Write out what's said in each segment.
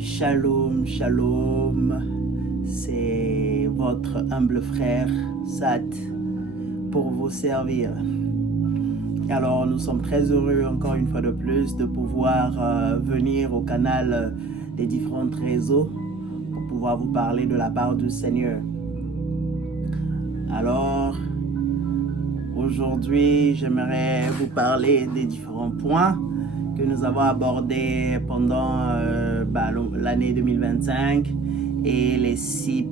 Shalom, shalom, c'est votre humble frère Sat pour vous servir. Alors nous sommes très heureux encore une fois de plus de pouvoir venir au canal des différents réseaux pour pouvoir vous parler de la part du Seigneur. Alors aujourd'hui j'aimerais vous parler des différents points que nous avons abordés pendant l'année 2025 et les 6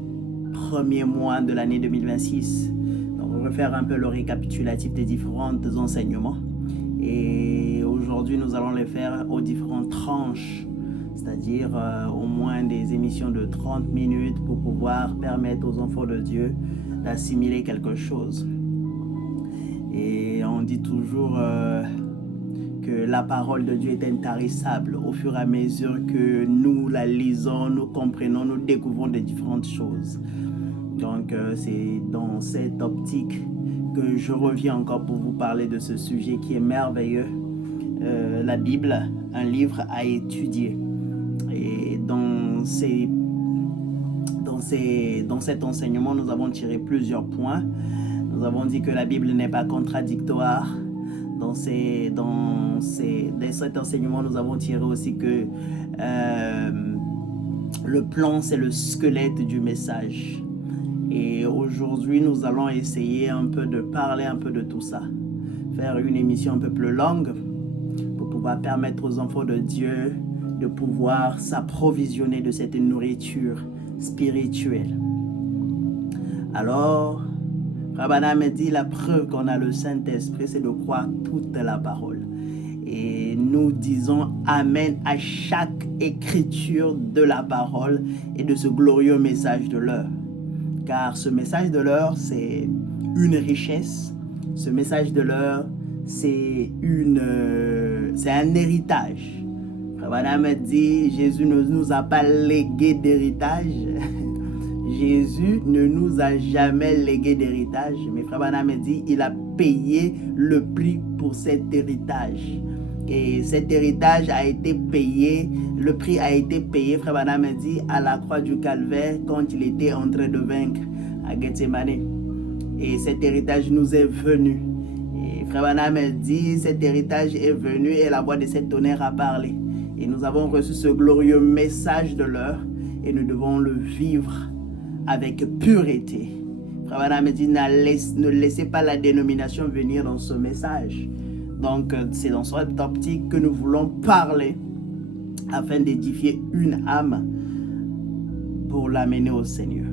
premiers mois de l'année 2026. Donc, on va faire un peu le récapitulatif des différents enseignements. Et aujourd'hui, nous allons les faire aux différentes tranches, c'est-à-dire au moins des émissions de 30 minutes pour pouvoir permettre aux enfants de Dieu d'assimiler quelque chose. Et on dit toujours que la parole de Dieu est intarissable. Au fur et à mesure que nous la lisons, nous comprenons, nous découvrons des différentes choses. Donc c'est dans cette optique que je reviens encore pour vous parler de ce sujet qui est merveilleux. La Bible, un livre à étudier. Et dans cet enseignement, nous avons tiré plusieurs points. Nous avons dit que la Bible n'est pas contradictoire. Dans cet enseignement, nous avons tiré aussi que le plan, c'est le squelette du message. Et aujourd'hui, nous allons essayer un peu de parler un peu de tout ça. Faire une émission un peu plus longue pour pouvoir permettre aux enfants de Dieu de pouvoir s'approvisionner de cette nourriture spirituelle. Alors, Rabana me dit la preuve qu'on a le Saint-Esprit, c'est de croire toute la parole. Et nous disons Amen à chaque écriture de la parole et de ce glorieux message de l'heure. Car ce message de l'heure, c'est une richesse. Ce message de l'heure, c'est un héritage. Rabana me dit, Jésus ne nous a pas légué d'héritage. Jésus ne nous a jamais légué d'héritage, mais Frère Branham me dit il a payé le prix pour cet héritage. Et cet héritage a été payé, le prix a été payé, Frère Branham me dit, à la croix du Calvaire quand il était en train de vaincre à Gethsemane. Et cet héritage nous est venu. Et Frère Branham me dit cet héritage est venu et la voix de cet tonnerre a parlé. Et nous avons reçu ce glorieux message de l'heure et nous devons le vivre avec pureté. Frère Branham me dit ne laissez pas la dénomination venir dans ce message. Donc c'est dans cette optique que nous voulons parler afin d'édifier une âme pour l'amener au Seigneur.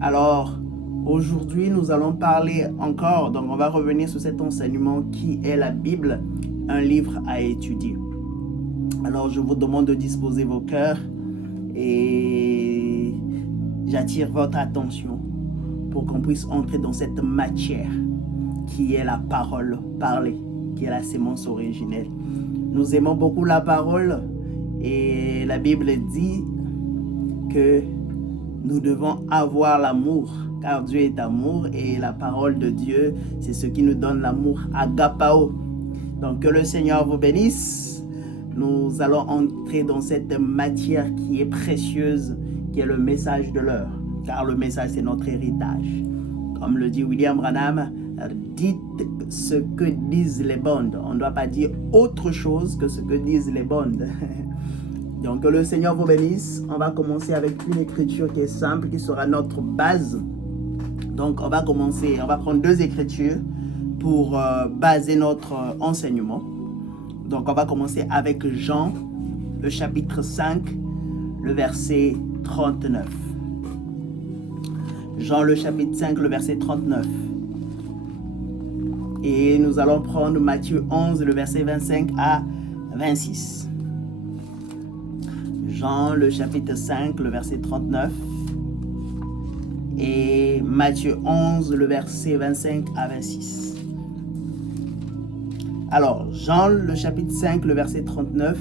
Alors aujourd'hui nous allons parler encore, donc on va revenir sur cet enseignement qui est la Bible, un livre à étudier. Alors je vous demande de disposer vos cœurs et j'attire votre attention pour qu'on puisse entrer dans cette matière qui est la parole parlée, qui est la sémence originelle. Nous aimons beaucoup la parole et la Bible dit que nous devons avoir l'amour, car Dieu est amour et la parole de Dieu, c'est ce qui nous donne l'amour, agapao. Donc que le Seigneur vous bénisse. Nous allons entrer dans cette matière qui est précieuse, qui est le message de l'heure, car le message c'est notre héritage. Comme le dit William Branham, dites ce que disent les bandes. On ne doit pas dire autre chose que ce que disent les bandes. Donc que le Seigneur vous bénisse. On va commencer avec une écriture qui est simple, qui sera notre base. Donc on va prendre 2 écritures pour baser notre enseignement. Donc on va commencer avec Jean, le chapitre 5, le verset 39. Jean, le chapitre 5, le verset 39. Et nous allons prendre Matthieu 11, le verset 25 à 26. Jean, le chapitre 5, le verset 39. Et Matthieu 11, le verset 25 à 26. Alors, Jean, le chapitre 5, le verset 39.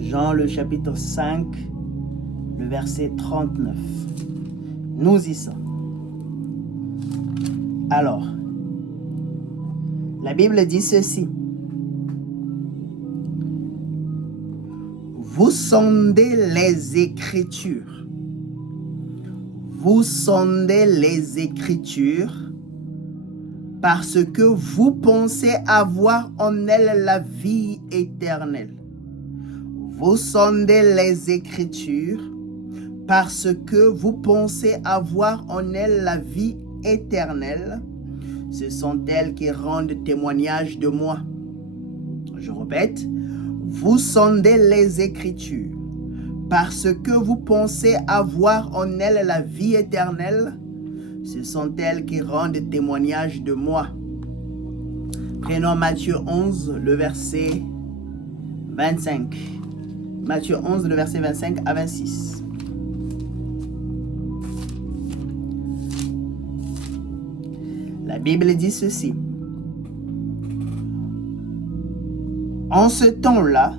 Jean, le chapitre 5, le verset 39. Nous y sommes. Alors, La Bible dit ceci. Vous sondez les Écritures. Vous sondez les Écritures parce que vous pensez avoir en elles la vie éternelle. Vous sondez les Écritures parce que vous pensez avoir en elles la vie éternelle. Ce sont elles qui rendent témoignage de moi. Je répète, vous sondez les Écritures parce que vous pensez avoir en elles la vie éternelle. Ce sont elles qui rendent témoignage de moi. Prenons Matthieu 11, le verset 25. Matthieu 11, le verset 25 à 26. La Bible dit ceci. En ce temps-là,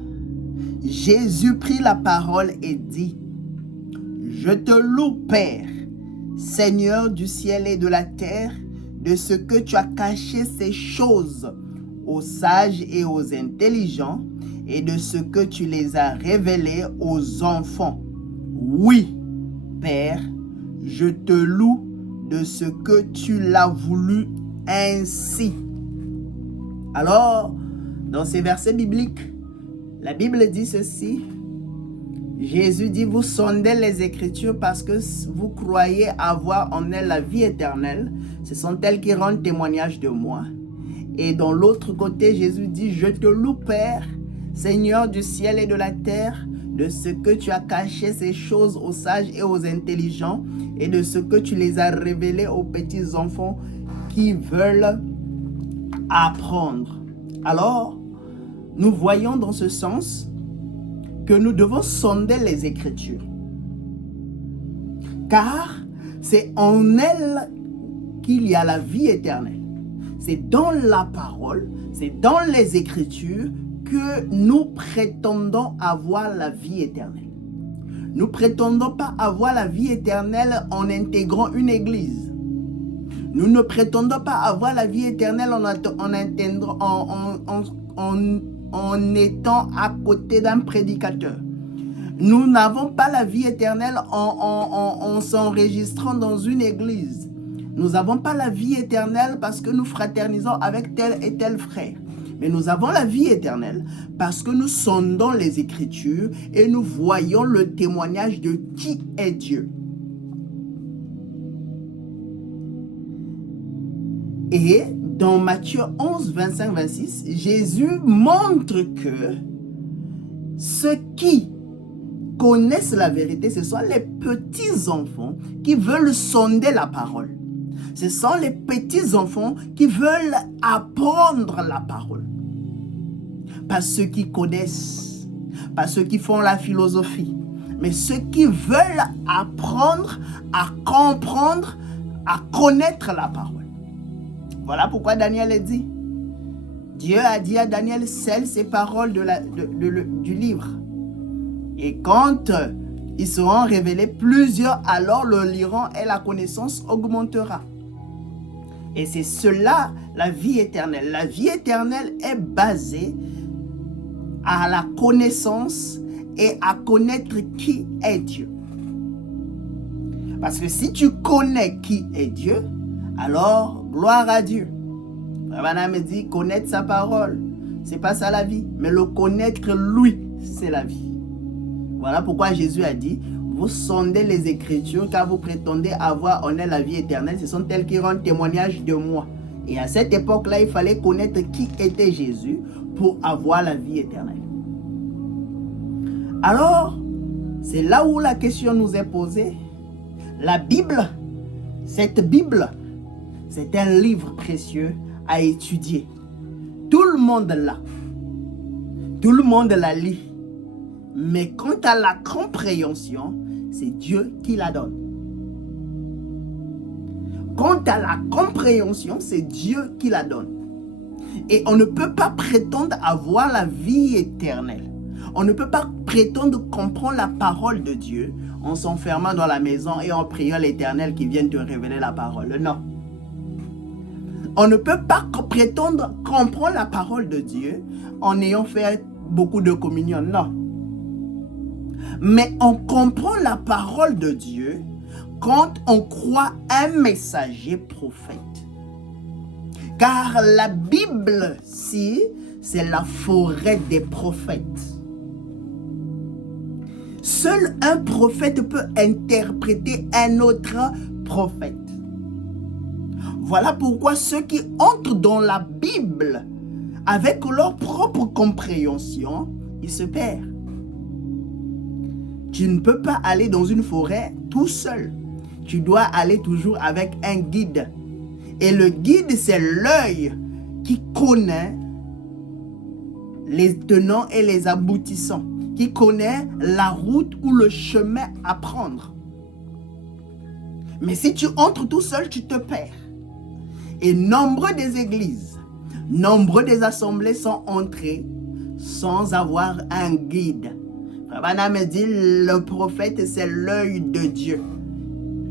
Jésus prit la parole et dit, « Je te loue, Père, Seigneur du ciel et de la terre, de ce que tu as caché ces choses aux sages et aux intelligents, et de ce que tu les as révélées aux enfants. Oui, Père, je te loue de ce que tu l'as voulu ainsi. » Alors, dans ces versets bibliques, la Bible dit ceci. Jésus dit, vous sondez les Écritures parce que vous croyez avoir en elles la vie éternelle. Ce sont elles qui rendent témoignage de moi. Et dans l'autre côté, Jésus dit, je te loue, Père, Seigneur du ciel et de la terre, de ce que tu as caché ces choses aux sages et aux intelligents, et de ce que tu les as révélées aux petits enfants qui veulent apprendre. Alors, nous voyons dans ce sens que nous devons sonder les Écritures. Car c'est en elles qu'il y a la vie éternelle. C'est dans la parole, c'est dans les Écritures que nous prétendons avoir la vie éternelle. Nous ne prétendons pas avoir la vie éternelle en intégrant une église. Nous ne prétendons pas avoir la vie éternelle en étant à côté d'un prédicateur. Nous n'avons pas la vie éternelle en s'enregistrant dans une église. Nous n'avons pas la vie éternelle parce que nous fraternisons avec tel et tel frère. Mais nous avons la vie éternelle parce que nous sondons les Écritures et nous voyons le témoignage de qui est Dieu. Et dans Matthieu 11, 25, 26, Jésus montre que ceux qui connaissent la vérité, ce sont les petits enfants qui veulent sonder la parole. Ce sont les petits enfants qui veulent apprendre la parole. Pas ceux qui connaissent, pas ceux qui font la philosophie, mais ceux qui veulent apprendre à comprendre, à connaître la parole. Voilà pourquoi Daniel est dit. Dieu a dit à Daniel, scelle ces paroles du livre. Et quand ils seront révélés, plusieurs alors le liront et la connaissance augmentera. Et c'est cela la vie éternelle. La vie éternelle est basée à la connaissance et à connaître qui est Dieu. Parce que si tu connais qui est Dieu, alors gloire à Dieu. Frère me dit, connaître sa parole, c'est pas ça la vie. Mais le connaître lui, c'est la vie. Voilà pourquoi Jésus a dit, vous sondez les Écritures car vous prétendez avoir en elles la vie éternelle. Ce sont elles qui rendent témoignage de moi. Et à cette époque-là, il fallait connaître qui était Jésus pour avoir la vie éternelle. Alors, c'est là où la question nous est posée. La Bible, cette Bible, c'est un livre précieux à étudier. Tout le monde l'a. Tout le monde la lit. Mais quant à la compréhension, c'est Dieu qui la donne. Quant à la compréhension, c'est Dieu qui la donne. Et on ne peut pas prétendre avoir la vie éternelle. On ne peut pas prétendre comprendre la parole de Dieu en s'enfermant dans la maison et en priant l'Éternel qui vienne te révéler la parole. Non. On ne peut pas prétendre comprendre la parole de Dieu en ayant fait beaucoup de communion, non. Mais on comprend la parole de Dieu quand on croit un messager prophète. Car la Bible, si, c'est la forêt des prophètes. Seul un prophète peut interpréter un autre prophète. Voilà pourquoi ceux qui entrent dans la Bible avec leur propre compréhension, ils se perdent. Tu ne peux pas aller dans une forêt tout seul. Tu dois aller toujours avec un guide. Et le guide, c'est l'œil qui connaît les tenants et les aboutissants, qui connaît la route ou le chemin à prendre. Mais si tu entres tout seul, tu te perds. Et nombreux des églises, nombreux des assemblées sont entrées sans avoir un guide. Frère Branham dit, le prophète, c'est l'œil de Dieu.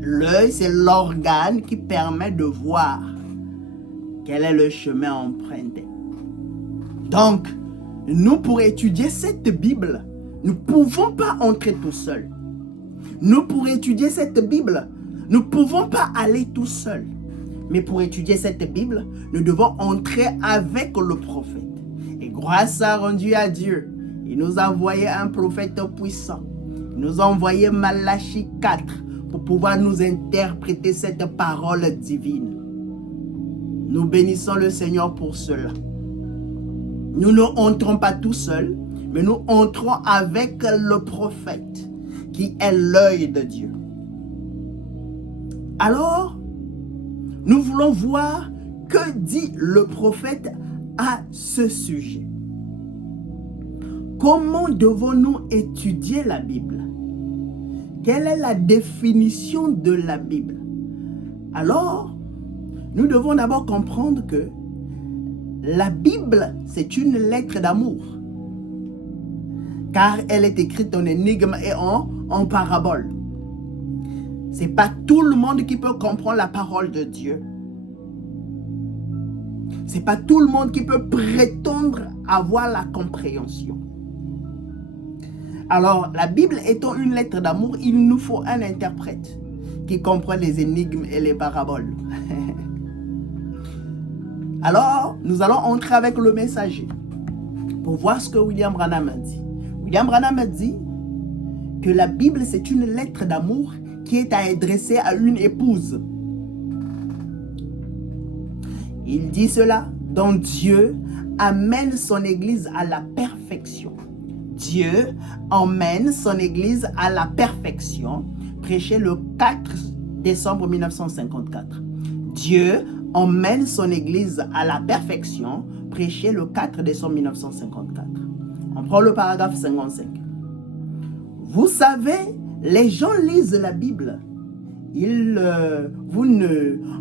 L'œil, c'est l'organe qui permet de voir quel est le chemin emprunté. Donc, nous, pour étudier cette Bible, nous ne pouvons pas entrer tout seuls. Nous, pour étudier cette Bible, nous ne pouvons pas aller tout seuls. Mais pour étudier cette Bible, nous devons entrer avec le prophète. Et grâce à rendu à Dieu, il nous a envoyé un prophète puissant. Il nous a envoyé Malachie 4 pour pouvoir nous interpréter cette parole divine. Nous bénissons le Seigneur pour cela. Nous ne entrons pas tout seuls, mais nous entrons avec le prophète qui est l'œil de Dieu. Alors, nous voulons voir que dit le prophète à ce sujet. Comment devons-nous étudier la Bible? Quelle est la définition de la Bible? Alors, nous devons d'abord comprendre que la Bible, c'est une lettre d'amour. Car elle est écrite en énigme et en parabole. Ce n'est pas tout le monde qui peut comprendre la parole de Dieu. Ce n'est pas tout le monde qui peut prétendre avoir la compréhension. Alors, la Bible étant une lettre d'amour, il nous faut un interprète qui comprend les énigmes et les paraboles. Alors, nous allons entrer avec le messager pour voir ce que William Branham a dit. William Branham a dit que la Bible, c'est une lettre d'amour qui est adressée à une épouse. Il dit cela, dont Dieu amène son Église à la perfection. Dieu emmène son Église à la perfection, prêché le 4 décembre 1954. Dieu emmène son Église à la perfection, prêché le 4 décembre 1954. On prend le paragraphe 55. Vous savez, les gens lisent la Bible.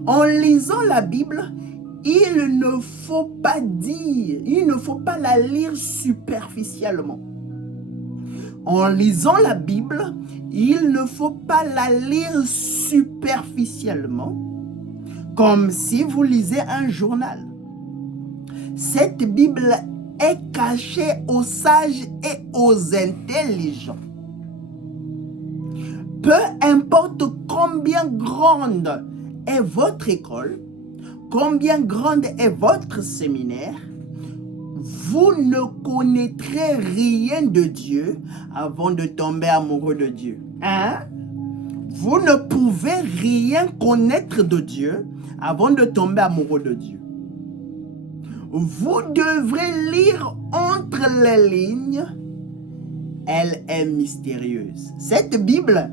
En lisant la Bible, il ne faut pas la lire superficiellement. En lisant la Bible, il ne faut pas la lire superficiellement, comme si vous lisez un journal. Cette Bible est cachée aux sages et aux intelligents. Peu importe combien grande est votre école, combien grande est votre séminaire, vous ne connaîtrez rien de Dieu avant de tomber amoureux de Dieu. Hein? Vous ne pouvez rien connaître de Dieu avant de tomber amoureux de Dieu. Vous devrez lire entre les lignes. Elle est mystérieuse. Cette Bible,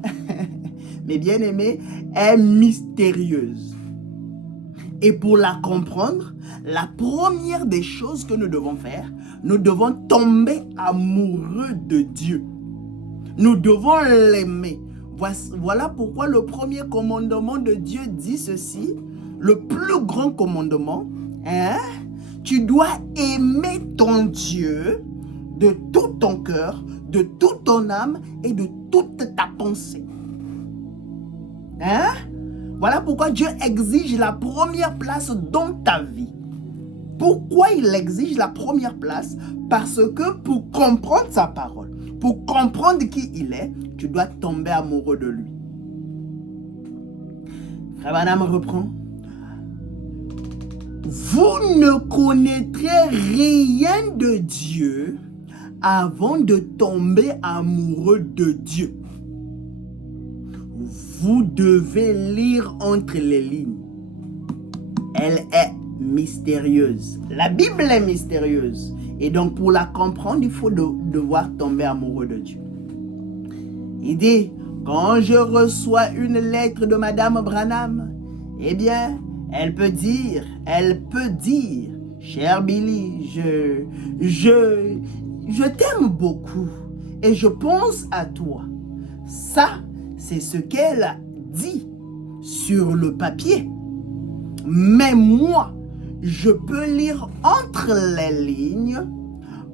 mes bien-aimés, est mystérieuse. Et pour la comprendre, la première des choses que nous devons faire, nous devons tomber amoureux de Dieu. Nous devons l'aimer. Voilà pourquoi le premier commandement de Dieu dit ceci, le plus grand commandement, hein? Tu dois aimer ton Dieu de tout ton cœur, de toute ton âme et de toute ta pensée. Hein? Voilà pourquoi Dieu exige la première place dans ta vie. Pourquoi il exige la première place? Parce que pour comprendre sa parole, pour comprendre qui il est, tu dois tomber amoureux de lui. Frère Branham reprend. Vous ne connaîtrez rien de Dieu avant de tomber amoureux de Dieu. Vous devez lire entre les lignes. Elle est mystérieuse. La Bible est mystérieuse. Et donc, pour la comprendre, il faut devoir tomber amoureux de Dieu. Il dit, quand je reçois une lettre de Madame Branham, eh bien, elle peut dire, cher Billy, je t'aime beaucoup et je pense à toi. Ça, c'est ce qu'elle dit sur le papier. Mais moi, je peux lire entre les lignes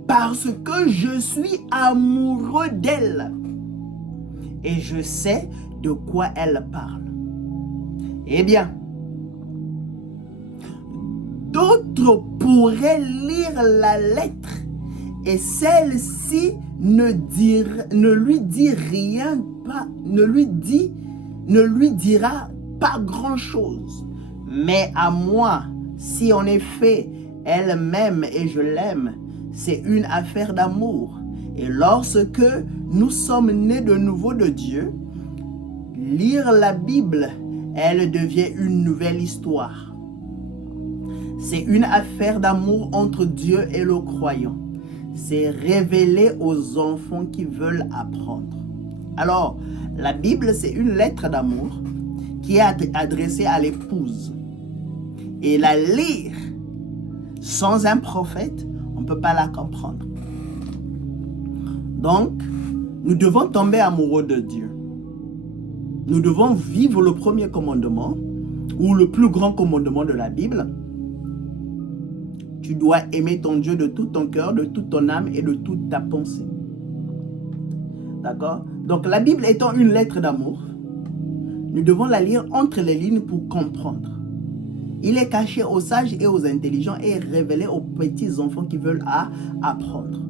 parce que je suis amoureux d'elle. Et je sais de quoi elle parle. Eh bien, d'autres pourraient lire la lettre et celle-ci ne lui dira pas grand-chose. Mais à moi, si en effet elle m'aime et je l'aime, c'est une affaire d'amour. Et lorsque nous sommes nés de nouveau de Dieu, lire la Bible, elle devient une nouvelle histoire. C'est une affaire d'amour entre Dieu et le croyant. C'est révélé aux enfants qui veulent apprendre. Alors, la Bible, c'est une lettre d'amour qui est adressée à l'épouse. Et la lire sans un prophète, on ne peut pas la comprendre. Donc, nous devons tomber amoureux de Dieu. Nous devons vivre le premier commandement ou le plus grand commandement de la Bible. Tu dois aimer ton Dieu de tout ton cœur, de toute ton âme et de toute ta pensée. D'accord? Donc la Bible étant une lettre d'amour, nous devons la lire entre les lignes pour comprendre. Il est caché aux sages et aux intelligents et révélé aux petits enfants qui veulent apprendre.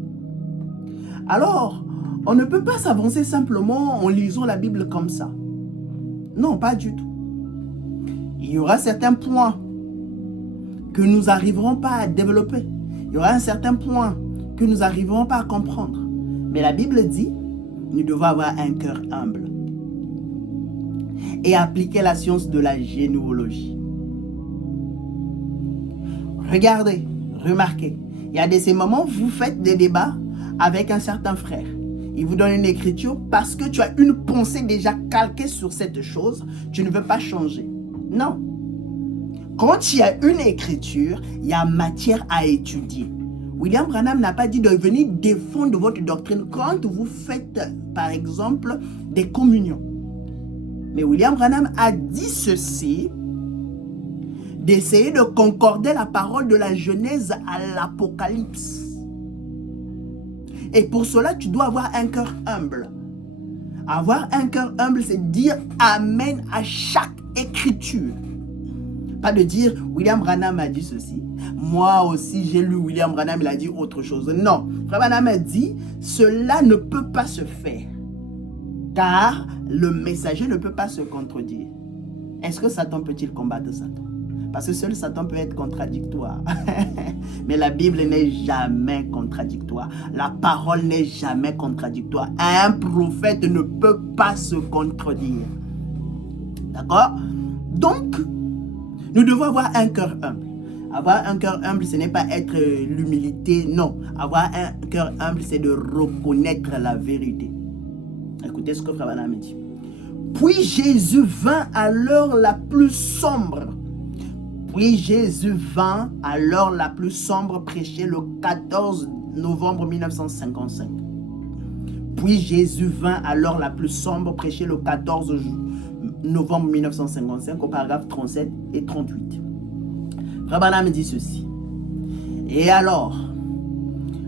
Alors, on ne peut pas s'avancer simplement en lisant la Bible comme ça. Non, pas du tout. Il y aura certains points que nous n'arriverons pas à développer. Il y aura un certain point que nous n'arriverons pas à comprendre. Mais la Bible dit, nous devons avoir un cœur humble et appliquer la science de la généalogie. Regardez, remarquez, il y a de ces moments où vous faites des débats avec un certain frère. Il vous donne une écriture parce que tu as une pensée déjà calquée sur cette chose, tu ne veux pas changer. Non. Quand il y a une écriture, il y a matière à étudier. William Branham n'a pas dit de venir défendre votre doctrine quand vous faites, par exemple, des communions. Mais William Branham a dit ceci, d'essayer de concorder la parole de la Genèse à l'Apocalypse. Et pour cela, tu dois avoir un cœur humble. Avoir un cœur humble, c'est dire Amen à chaque écriture. Pas de dire William Branham a dit ceci. Moi aussi, j'ai lu William Branham, il a dit autre chose. Non. Frère Branham a dit cela ne peut pas se faire. Car le messager ne peut pas se contredire. Est-ce que Satan peut-il combattre Satan? Parce que seul Satan peut être contradictoire. Mais la Bible n'est jamais contradictoire. La parole n'est jamais contradictoire. Un prophète ne peut pas se contredire. D'accord? Donc, nous devons avoir un cœur humble. Avoir un cœur humble, ce n'est pas être l'humilité, non. Avoir un cœur humble, c'est de reconnaître la vérité. Écoutez ce que Frère Branham dit. Puis Jésus vint à l'heure la plus sombre. Puis Jésus vint à l'heure la plus sombre, prêché le 14 novembre 1955. Puis Jésus vint à l'heure la plus sombre, prêché le 14 novembre 1955 au paragraphe 37 et 38. Frère Branham dit ceci. Et alors,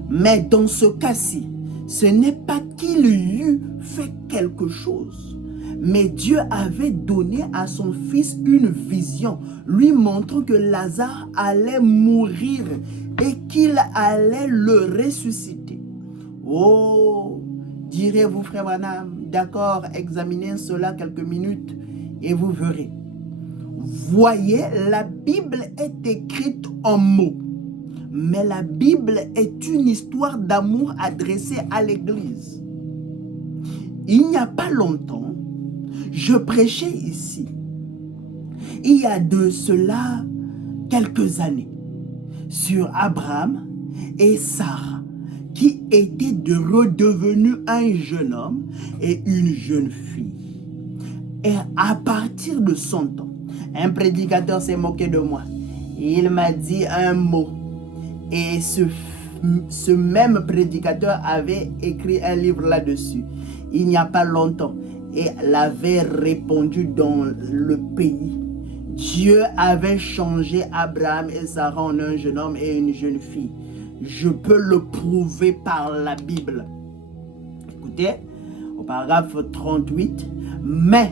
mais dans ce cas-ci, ce n'est pas qu'il eût fait quelque chose, Mais Dieu avait donné à son fils une vision, lui montrant que Lazare allait mourir et qu'il allait le ressusciter. Oh, direz-vous, frère Branham, d'accord, examinez cela quelques minutes et vous verrez. Voyez, la Bible est écrite en mots, mais la Bible est une histoire d'amour adressée à l'Église. Il n'y a pas longtemps, je prêchais ici, il y a de cela quelques années, sur Abraham et Sarah, qui étaient redevenus un jeune homme et une jeune fille. Et à partir de son temps, un prédicateur s'est moqué de moi. Il m'a dit un mot. Et ce même prédicateur avait écrit un livre là-dessus. Il n'y a pas longtemps. Et l'avait répandu dans le pays. Dieu avait changé Abraham et Sarah en un jeune homme et une jeune fille. Je peux le prouver par la Bible. Écoutez, au paragraphe 38. Mais,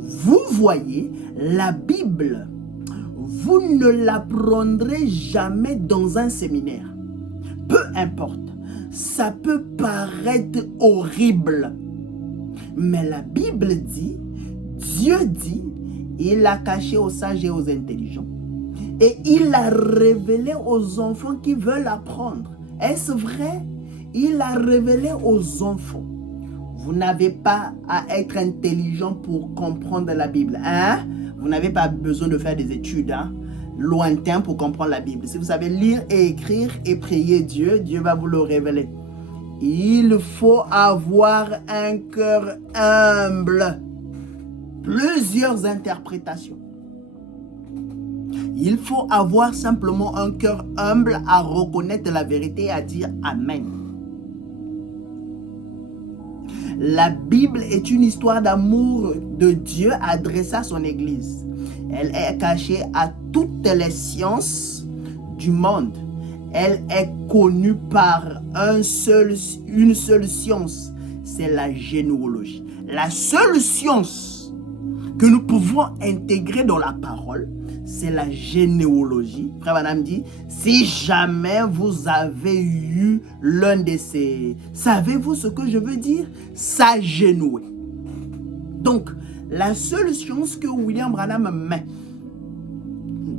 vous voyez, la Bible, vous ne l'apprendrez jamais dans un séminaire. Peu importe, ça peut paraître horrible. Mais la Bible dit, Dieu dit, il l'a caché aux sages et aux intelligents. Et il l'a révélé aux enfants qui veulent apprendre. Est-ce vrai? Il l'a révélé aux enfants. Vous n'avez pas à être intelligent pour comprendre la Bible. Hein? Vous n'avez pas besoin de faire des études lointaines pour comprendre la Bible. Si vous savez lire et écrire et prier Dieu, Dieu va vous le révéler. Il faut avoir un cœur humble. Plusieurs interprétations. Il faut avoir simplement un cœur humble à reconnaître la vérité et à dire Amen. La Bible est une histoire d'amour de Dieu adressée à son Église. Elle est cachée à toutes les sciences du monde. Elle est connue par une seule science, c'est la généalogie. La seule science que nous pouvons intégrer dans la parole, c'est la généalogie. Frère Madame dit, si jamais vous avez eu l'un de ces... Savez-vous ce que je veux dire? S'agénouer. Donc, la seule chose que William Branham met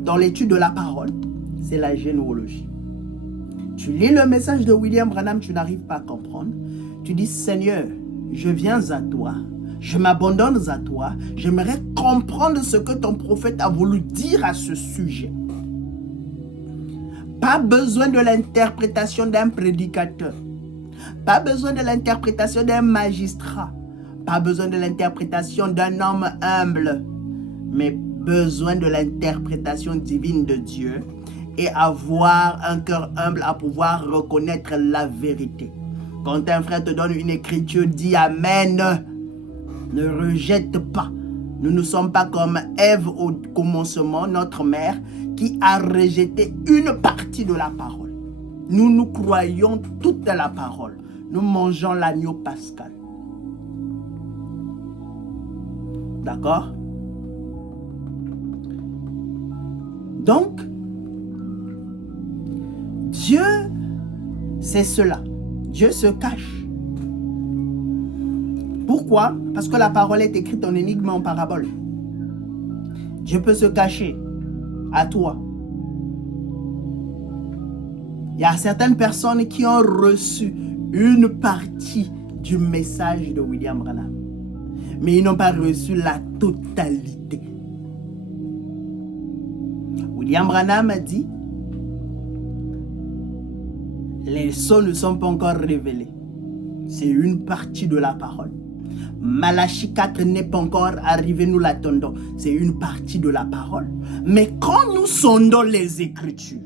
dans l'étude de la parole, c'est la généalogie. Tu lis le message de William Branham, tu n'arrives pas à comprendre. Tu dis, Seigneur, je viens à toi. Je m'abandonne à toi. J'aimerais comprendre ce que ton prophète a voulu dire à ce sujet. Pas besoin de l'interprétation d'un prédicateur. Pas besoin de l'interprétation d'un magistrat. Pas besoin de l'interprétation d'un homme humble. Mais besoin de l'interprétation divine de Dieu. Et avoir un cœur humble à pouvoir reconnaître la vérité. Quand un frère te donne une écriture, dis Amen. Ne rejette pas. Nous ne sommes pas comme Ève au commencement, notre mère, qui a rejeté une partie de la parole. Nous croyons toute la parole. Nous mangeons l'agneau pascal. D'accord? Donc, Dieu, c'est cela. Dieu se cache. Pourquoi? Parce que la parole est écrite en énigme, en parabole. Dieu peut se cacher à toi. Il y a certaines personnes qui ont reçu une partie du message de William Branham. Mais ils n'ont pas reçu la totalité. William Branham a dit, les sons ne sont pas encore révélés. C'est une partie de la parole. Malachie 4 n'est pas encore arrivé, nous l'attendons. C'est une partie de la parole. Mais quand nous sondons les Écritures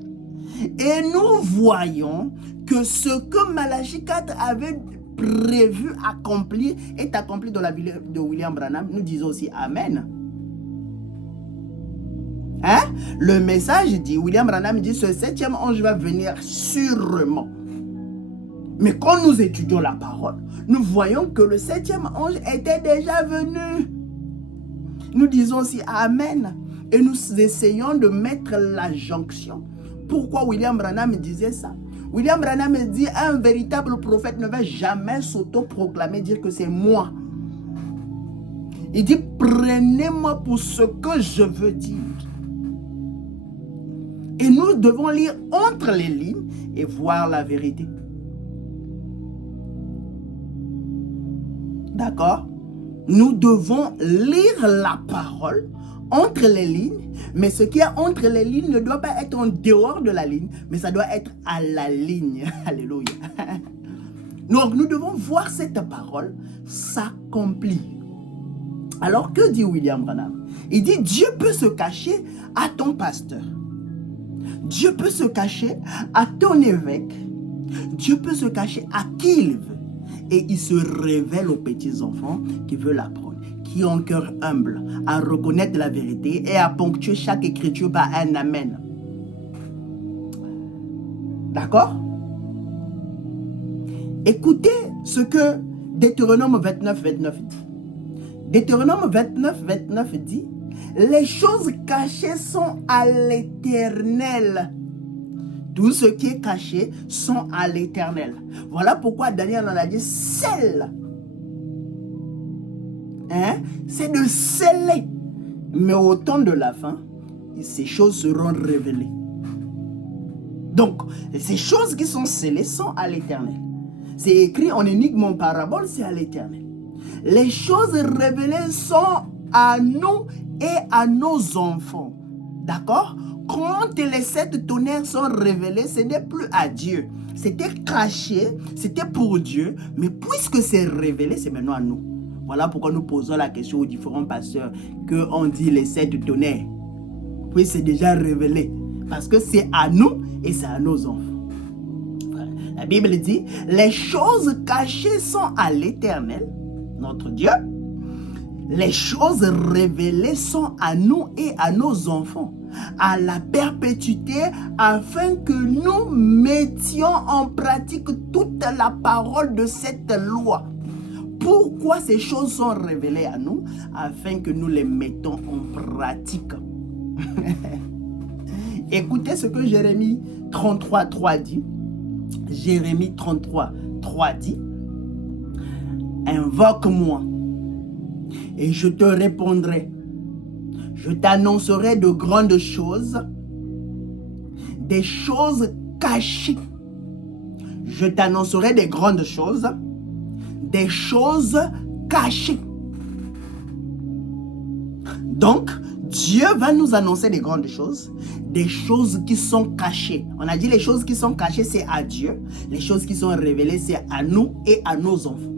et nous voyons que ce que Malachie 4 avait prévu accomplir est accompli dans la vie de William Branham, nous disons aussi Amen. Hein? Le message dit, William Branham dit, ce 7e ange va venir sûrement. Mais quand nous étudions la parole, nous voyons que le 7e ange était déjà venu. Nous disons aussi Amen. Et nous essayons de mettre la jonction. Pourquoi William Branham disait ça? William Branham dit un véritable prophète ne va jamais s'auto-proclamer, dire que c'est moi. Il dit prenez-moi pour ce que je veux dire. Et nous devons lire entre les lignes et voir la vérité. D'accord? Nous devons lire la parole entre les lignes, mais ce qui est entre les lignes ne doit pas être en dehors de la ligne, mais ça doit être à la ligne. Alléluia. Donc nous devons voir cette parole s'accomplir. Alors que dit William Branham? Il dit Dieu peut se cacher à ton pasteur. Dieu peut se cacher à ton évêque. Dieu peut se cacher à qui il veut. Et il se révèle aux petits enfants qui veulent l'apprendre, qui ont un cœur humble, à reconnaître la vérité et à ponctuer chaque écriture par un amen. D'accord? Écoutez ce que Deutéronome 29 dit. Deutéronome 29 dit « Les choses cachées sont à l'Éternel. » Tout ce qui est caché sont à l'Éternel. Voilà pourquoi Daniel en a dit « Scelle ». Hein? C'est de sceller. Mais au temps de la fin, ces choses seront révélées. Donc, ces choses qui sont scellées sont à l'Éternel. C'est écrit en énigme, en parabole, c'est à l'Éternel. Les choses révélées sont à nous et à nos enfants. D'accord? Quand les 7 tonnerres sont révélés, ce n'est plus à Dieu. C'était caché, c'était pour Dieu, mais puisque c'est révélé, c'est maintenant à nous. Voilà pourquoi nous posons la question aux différents pasteurs qu'on dit les 7 tonnerres. Oui, c'est déjà révélé. Parce que c'est à nous et c'est à nos enfants. La Bible dit, les choses cachées sont à l'Éternel, notre Dieu. Les choses révélées sont à nous et à nos enfants, à la perpétuité, afin que nous mettions en pratique toute la parole de cette loi. Pourquoi ces choses sont révélées à nous? Afin que nous les mettons en pratique. Écoutez ce que Jérémie 33:3 dit. Jérémie 33:3 dit, invoque-moi et je te répondrai. Je t'annoncerai de grandes choses, des choses cachées. Je t'annoncerai des grandes choses, des choses cachées. Donc, Dieu va nous annoncer des grandes choses, des choses qui sont cachées. On a dit les choses qui sont cachées, c'est à Dieu. Les choses qui sont révélées, c'est à nous et à nos enfants.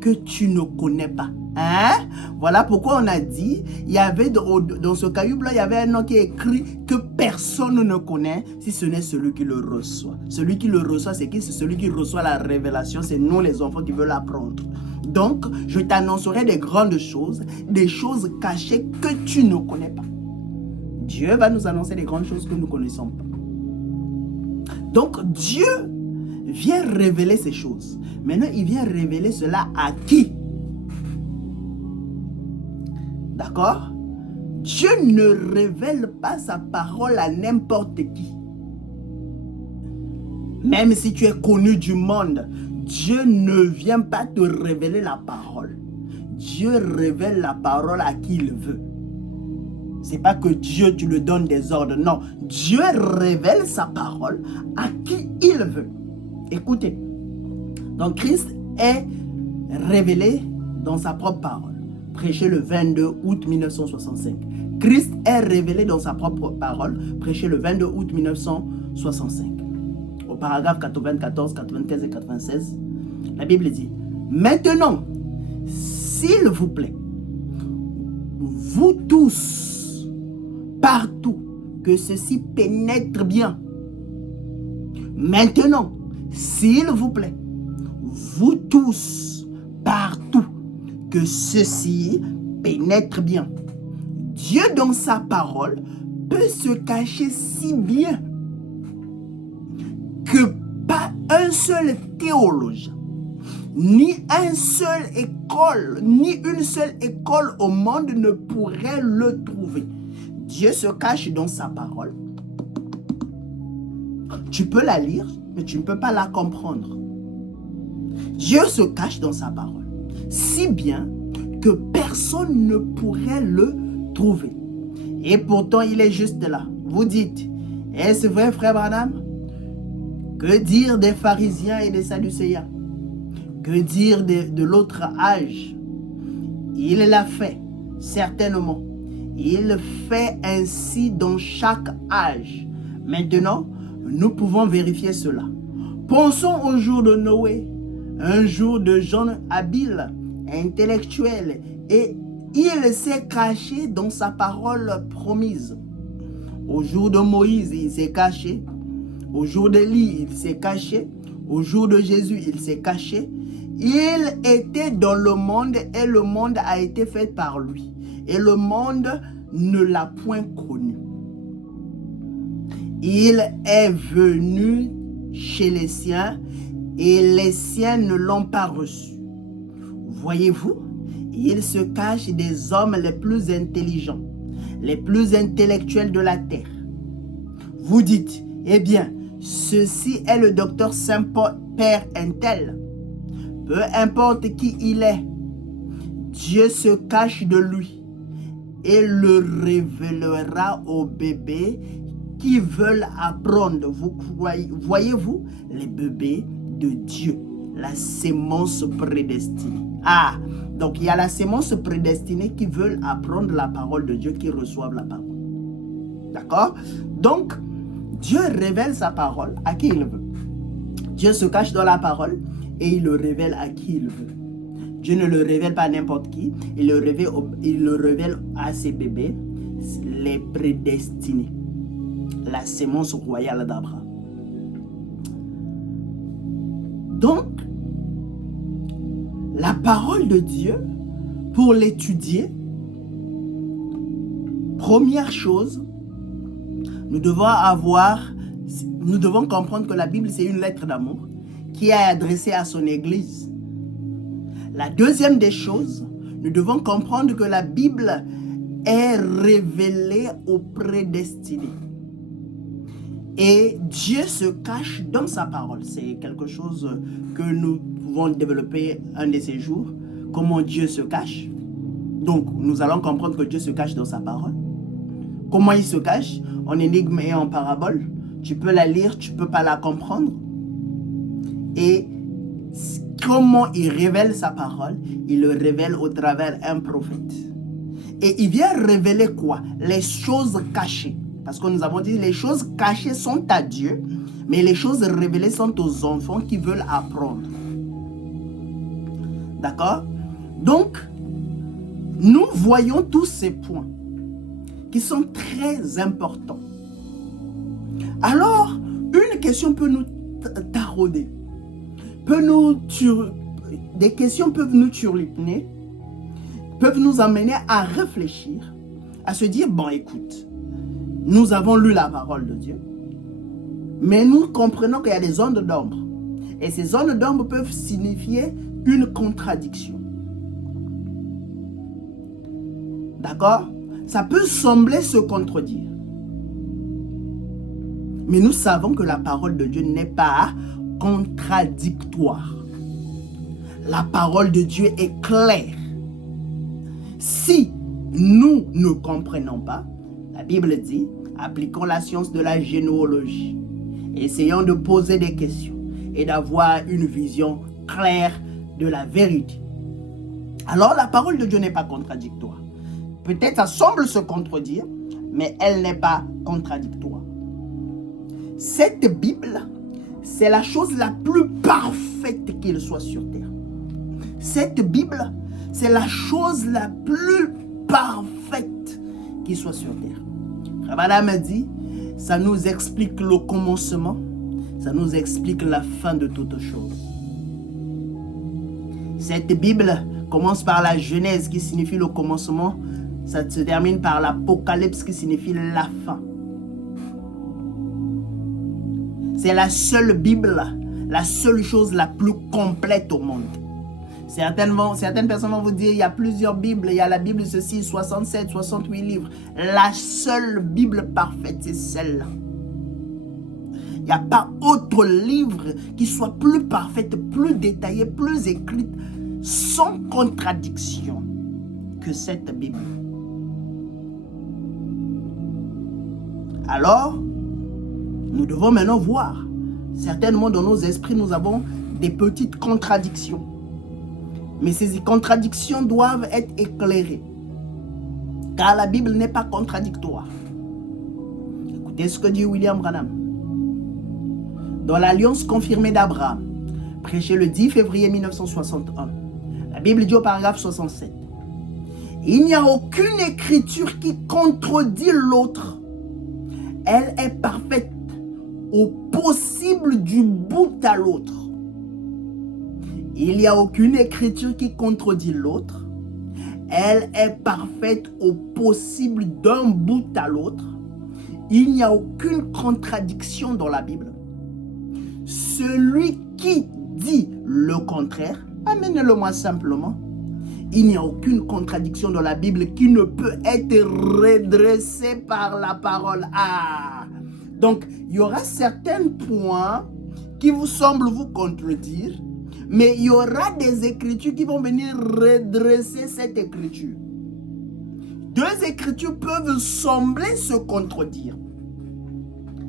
Que tu ne connais pas. Hein? Voilà pourquoi on a dit, il y avait dans ce caillou blanc, il y avait un nom qui est écrit que personne ne connaît si ce n'est celui qui le reçoit. Celui qui le reçoit, c'est qui? C'est celui qui reçoit la révélation. C'est nous les enfants qui veulent l'apprendre. Donc, je t'annoncerai des grandes choses, des choses cachées que tu ne connais pas. Dieu va nous annoncer des grandes choses que nous ne connaissons pas. Donc, Dieu vient révéler ces choses. Maintenant, il vient révéler cela à qui? D'accord? Dieu ne révèle pas sa parole à n'importe qui. Même si tu es connu du monde, Dieu ne vient pas te révéler la parole. Dieu révèle la parole à qui il veut. C'est pas que Dieu, tu lui donnes des ordres. Non, Dieu révèle sa parole à qui il veut. Écoutez. Donc Christ est révélé dans sa propre parole. Prêché le 22 août 1965. Christ est révélé dans sa propre parole. Prêché le 22 août 1965. Au paragraphe 94, 95 et 96, la Bible dit, maintenant, s'il vous plaît, vous tous, partout, que ceci pénètre bien. Maintenant, s'il vous plaît, vous tous, partout, que ceci pénètre bien. Dieu, dans sa parole, peut se cacher si bien que pas un seul théologien, ni une seule école au monde ne pourrait le trouver. Dieu se cache dans sa parole. Tu peux la lire, mais tu ne peux pas la comprendre. Dieu se cache dans sa parole, si bien que personne ne pourrait le trouver. Et pourtant, il est juste là. Vous dites, est-ce vrai, frère Branham? Que dire des pharisiens et des sadducéens? Que dire de l'autre âge? Il l'a fait, certainement. Il fait ainsi dans chaque âge. Maintenant, nous pouvons vérifier cela. Pensons au jour de Noé, un jour de gens habiles, intellectuels, et il s'est caché dans sa parole promise. Au jour de Moïse, il s'est caché. Au jour d'Élie, il s'est caché. Au jour de Jésus, il s'est caché. Il était dans le monde et le monde a été fait par lui. Et le monde ne l'a point connu. Il est venu chez les siens et les siens ne l'ont pas reçu. Voyez-vous, il se cache des hommes les plus intelligents, les plus intellectuels de la terre. Vous dites, eh bien, ceci est le docteur Saint-Père Intel. Peu importe qui il est, Dieu se cache de lui et le révélera aux bébés qui veulent apprendre. Voyez-vous, les bébés de Dieu, la sémence prédestinée. Ah, donc il y a la sémence prédestinée qui veulent apprendre la parole de Dieu, qui reçoivent la parole. D'accord? Donc, Dieu révèle sa parole à qui il veut. Dieu se cache dans la parole et il le révèle à qui il veut. Dieu ne le révèle pas à n'importe qui, il le révèle à ses bébés, les prédestinés, la sémence royale d'Abraham. Donc, la parole de Dieu, pour l'étudier, première chose, nous devons comprendre que la Bible, c'est une lettre d'amour qui est adressée à son Église. La deuxième des choses, nous devons comprendre que la Bible est révélée aux prédestinés. Et Dieu se cache dans sa parole. C'est quelque chose que nous pouvons développer un de ces jours. Comment Dieu se cache. Donc, nous allons comprendre que Dieu se cache dans sa parole. Comment il se cache? En énigme et en parabole. Tu peux la lire, tu ne peux pas la comprendre. Et comment il révèle sa parole? Il le révèle au travers d'un prophète. Et il vient révéler quoi? Les choses cachées. Parce que nous avons dit les choses cachées sont à Dieu, mais les choses révélées sont aux enfants qui veulent apprendre. D'accord? Donc, nous voyons tous ces points qui sont très importants. Alors, une question peut nous tarauder. Des questions peuvent nous turlupiner, peuvent nous amener à réfléchir, à se dire, bon écoute, nous avons lu la parole de Dieu, mais nous comprenons qu'il y a des zones d'ombre. Et ces zones d'ombre peuvent signifier une contradiction. D'accord? Ça peut sembler se contredire. Mais nous savons que la parole de Dieu n'est pas contradictoire. La parole de Dieu est claire. Si nous ne comprenons pas, la Bible dit, appliquons la science de la généalogie. Essayons de poser des questions et d'avoir une vision claire de la vérité. Alors la parole de Dieu n'est pas contradictoire. Peut-être ça semble se contredire, mais elle n'est pas contradictoire. Cette Bible, c'est la chose la plus parfaite qu'il soit sur terre. Cette Bible, c'est la chose la plus parfaite qui soit sur terre. Madame a dit, ça nous explique le commencement, ça nous explique la fin de toutes choses. Cette Bible commence par la Genèse qui signifie le commencement, ça se termine par l'Apocalypse qui signifie la fin. C'est la seule Bible, la seule chose la plus complète au monde. Certaines personnes vont vous dire, il y a plusieurs Bibles, il y a la Bible ceci, 67, 68 livres. La seule Bible parfaite, c'est celle-là. Il n'y a pas autre livre qui soit plus parfaite, plus détaillée, plus écrite, sans contradiction que cette Bible. Alors, nous devons maintenant voir. Certainement, dans nos esprits, nous avons des petites contradictions. Mais ces contradictions doivent être éclairées. Car la Bible n'est pas contradictoire. Écoutez ce que dit William Branham. Dans l'alliance confirmée d'Abraham, prêchée le 10 février 1961, la Bible dit au paragraphe 67, « Il n'y a aucune écriture qui contredit l'autre. Elle est parfaite au possible du bout à l'autre. Il n'y a aucune écriture qui contredit l'autre. Elle est parfaite au possible d'un bout à l'autre. Il n'y a aucune contradiction dans la Bible. Celui qui dit le contraire, amène-le-moi simplement. Il n'y a aucune contradiction dans la Bible qui ne peut être redressée par la parole. Ah! Donc, il y aura certains points qui vous semblent vous contredire, mais il y aura des écritures qui vont venir redresser cette écriture. Deux écritures peuvent sembler se contredire.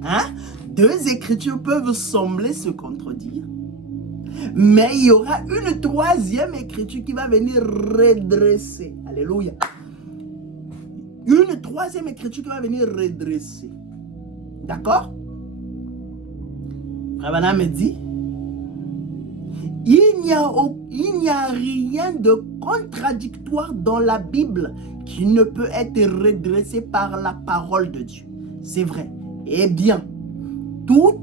Hein? Deux écritures peuvent sembler se contredire. Mais il y aura une troisième écriture qui va venir redresser. Alléluia. Une troisième écriture qui va venir redresser. D'accord? Rabana me dit, il n'y a rien de contradictoire dans la Bible qui ne peut être redressé par la parole de Dieu. C'est vrai. Eh bien, tout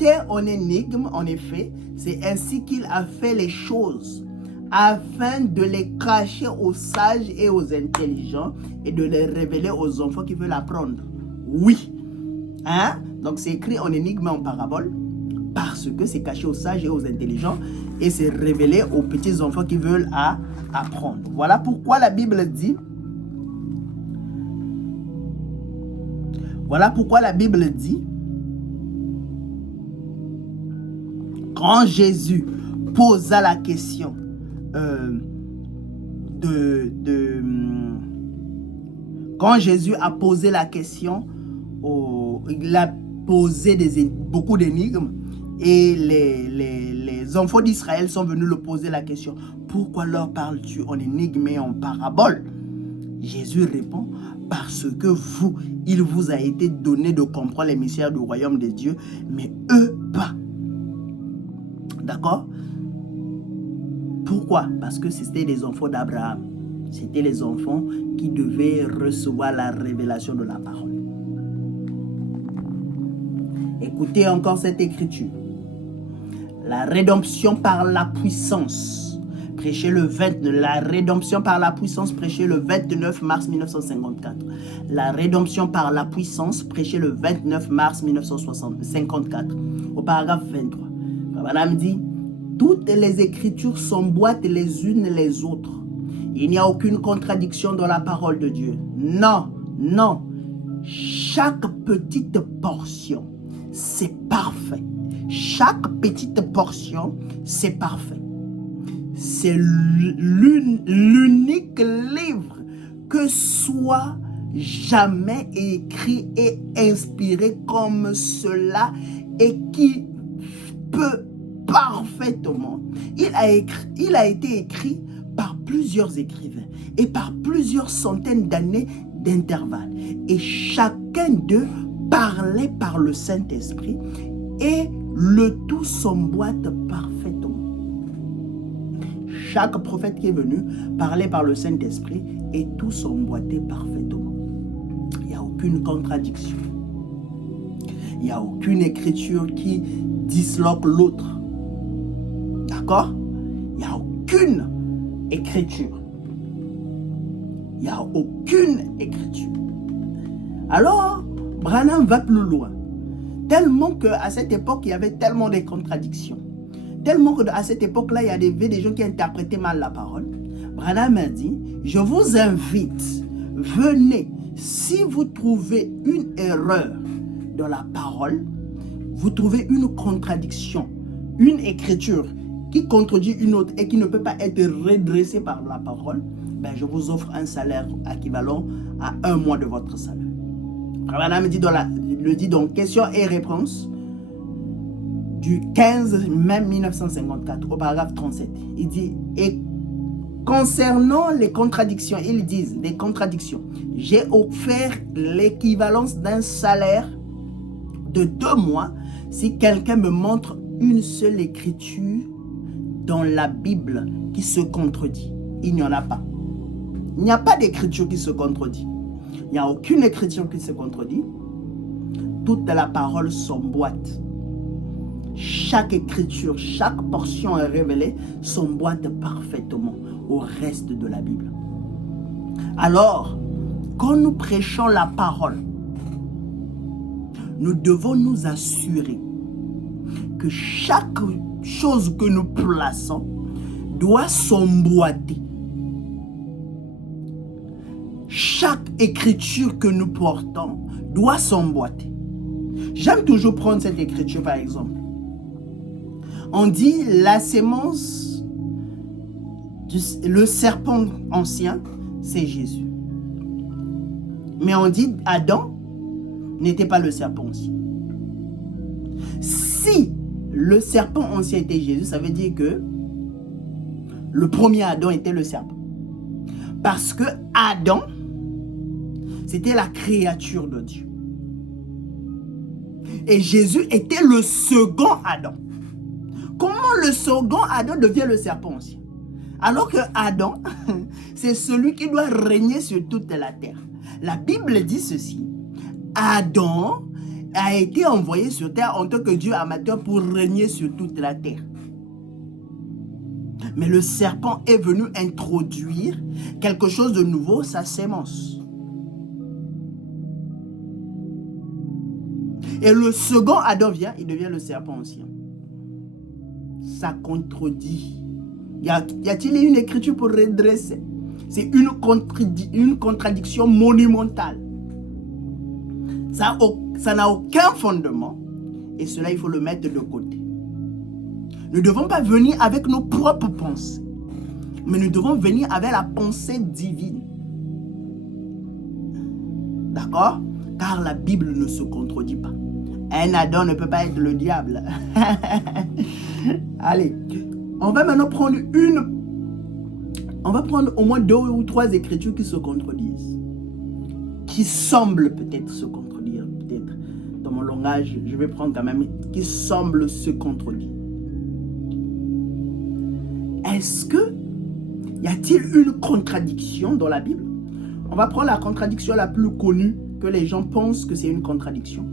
est en énigme, en effet. C'est ainsi qu'il a fait les choses, afin de les cacher aux sages et aux intelligents et de les révéler aux enfants qui veulent apprendre. Oui. Hein? Donc c'est écrit en énigme, en parabole, parce que c'est caché aux sages et aux intelligents et c'est révélé aux petits enfants qui veulent apprendre. Voilà pourquoi la Bible dit, quand Jésus posa la question quand Jésus a posé la question, il a posé beaucoup d'énigmes et les enfants d'Israël sont venus le poser la question. Pourquoi leur parles-tu en énigme et en parabole? Jésus répond, parce que il vous a été donné de comprendre les mystères du royaume de Dieu, mais eux pas. D'accord? Pourquoi? Parce que c'était les enfants d'Abraham. C'était les enfants qui devaient recevoir la révélation de la parole. Écoutez encore cette écriture. La rédemption par la puissance. Prêché la rédemption par la puissance, prêché le 29 mars 1954. La rédemption par la puissance, prêché le 29 mars 1954. Au paragraphe 23. Madame dit, toutes les écritures s'emboîtent les unes les autres. Il n'y a aucune contradiction dans la parole de Dieu. Non, non. Chaque petite portion, c'est parfait. Chaque petite portion, c'est parfait. C'est l'unique livre que soit jamais écrit et inspiré comme cela et qui peut parfaitement. Il a été écrit par plusieurs écrivains et par plusieurs centaines d'années d'intervalle. Et chacun d'eux parlait par le Saint-Esprit et le tout s'emboîte parfaitement. Chaque prophète qui est venu parlait par le Saint-Esprit et tout s'emboîtait parfaitement. Il n'y a aucune contradiction. Il n'y a aucune écriture qui disloque l'autre. D'accord? Il n'y a aucune écriture. Il n'y a aucune écriture. Alors, Branham va plus loin. Tellement qu'à cette époque, il y avait tellement de contradictions. Tellement qu'à cette époque-là, il y avait des gens qui interprétaient mal la parole. Branham a dit, je vous invite, venez, si vous trouvez une erreur dans la parole, vous trouvez une contradiction, une écriture qui contredit une autre et qui ne peut pas être redressée par la parole, ben je vous offre un salaire équivalent à 1 mois de votre salaire. Branham le dit dans Questions et réponses du 15 mai 1954 au paragraphe 37. Il dit, et concernant les contradictions, ils disent des contradictions, j'ai offert l'équivalence d'un salaire de 2 mois si quelqu'un me montre une seule écriture dans la Bible qui se contredit. Il n'y en a pas. Il n'y a pas d'écriture qui se contredit. Il n'y a aucune écriture qui se contredit. Toute la parole s'emboîte. Chaque écriture, chaque portion révélée s'emboîte parfaitement au reste de la Bible. Alors, quand nous prêchons la parole, nous devons nous assurer que chaque chose que nous plaçons doit s'emboîter. Chaque écriture que nous portons doit s'emboîter. J'aime toujours prendre cette écriture par exemple. On dit la sémence, le serpent ancien, c'est Jésus. Mais on dit Adam n'était pas le serpent ancien. Si le serpent ancien était Jésus, ça veut dire que le premier Adam était le serpent. Parce que Adam, c'était la créature de Dieu. Et Jésus était le second Adam. Comment le second Adam devient le serpent ancien? Alors que Adam, c'est celui qui doit régner sur toute la terre. La Bible dit ceci. Adam a été envoyé sur terre en tant que Dieu amateur pour régner sur toute la terre. Mais le serpent est venu introduire quelque chose de nouveau, sa sémence. Et le second Adam vient, il devient le serpent ancien. Ça contredit. Y a-t-il une écriture pour redresser? C'est une contradiction monumentale. Ça n'a aucun fondement. Et cela, il faut le mettre de côté. Nous ne devons pas venir avec nos propres pensées. Mais nous devons venir avec la pensée divine. D'accord? Car la Bible ne se contredit pas. Un Adam ne peut pas être le diable. Allez, on va maintenant prendre au moins 2 ou 3 écritures qui se contredisent. Qui semblent peut-être se contredire. Peut-être, dans mon langage, je vais prendre quand même qui semblent se contredire. Est-ce que y a-t-il une contradiction dans la Bible? On va prendre la contradiction la plus connue que les gens pensent que c'est une contradiction.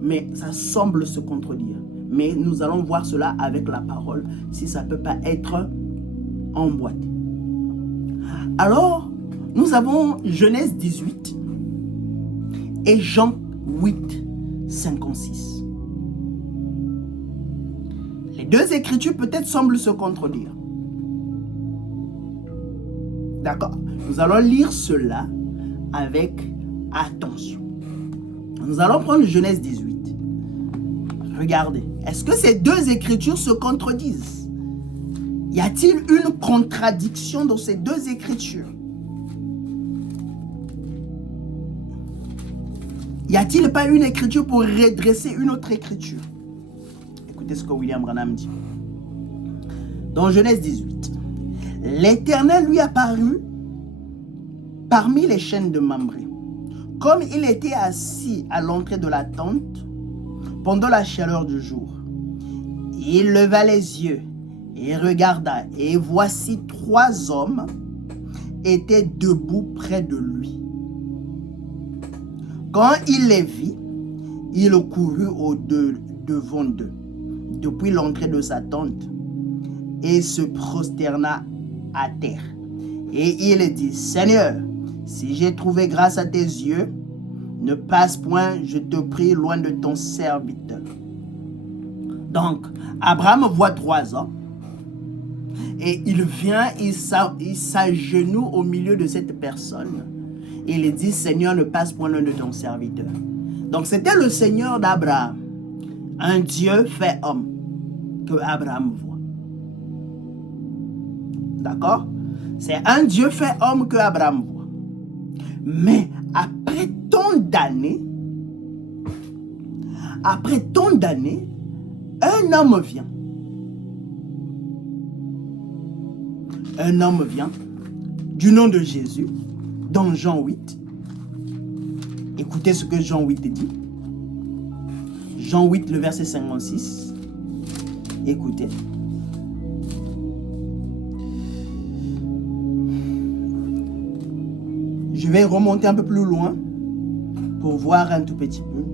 Mais ça semble se contredire. Mais nous allons voir cela avec la parole, si ça ne peut pas être emboîté. Alors, nous avons Genèse 18 et Jean 8, 56. Les deux écritures peut-être semblent se contredire. D'accord? Nous allons lire cela avec attention. Nous allons prendre Genèse 18. Regardez. Est-ce que ces deux écritures se contredisent? Y a-t-il une contradiction dans ces deux écritures? Y a-t-il pas une écriture pour redresser une autre écriture? Écoutez ce que William Branham dit. Dans Genèse 18. L'Éternel lui apparut parmi les chênes de Mamré. Comme il était assis à l'entrée de la tente pendant la chaleur du jour, il leva les yeux et regarda, et voici 3 hommes étaient debout près de lui. Quand il les vit, il courut devant d'eux, depuis l'entrée de sa tente, et se prosterna à terre. Et il dit, Seigneur, si j'ai trouvé grâce à tes yeux, ne passe point, je te prie, loin de ton serviteur. Donc, Abraham voit 3 hommes et il vient, il s'agenouille au milieu de cette personne. Et il dit, Seigneur, ne passe point loin de ton serviteur. Donc, c'était le Seigneur d'Abraham, un Dieu fait homme, que Abraham voit. D'accord? C'est un Dieu fait homme que Abraham voit. Mais après tant d'années, un homme vient. Un homme vient du nom de Jésus dans Jean 8. Écoutez ce que Jean 8 dit. Jean 8, le verset 56. Écoutez. Je vais remonter un peu plus loin pour voir un tout petit peu.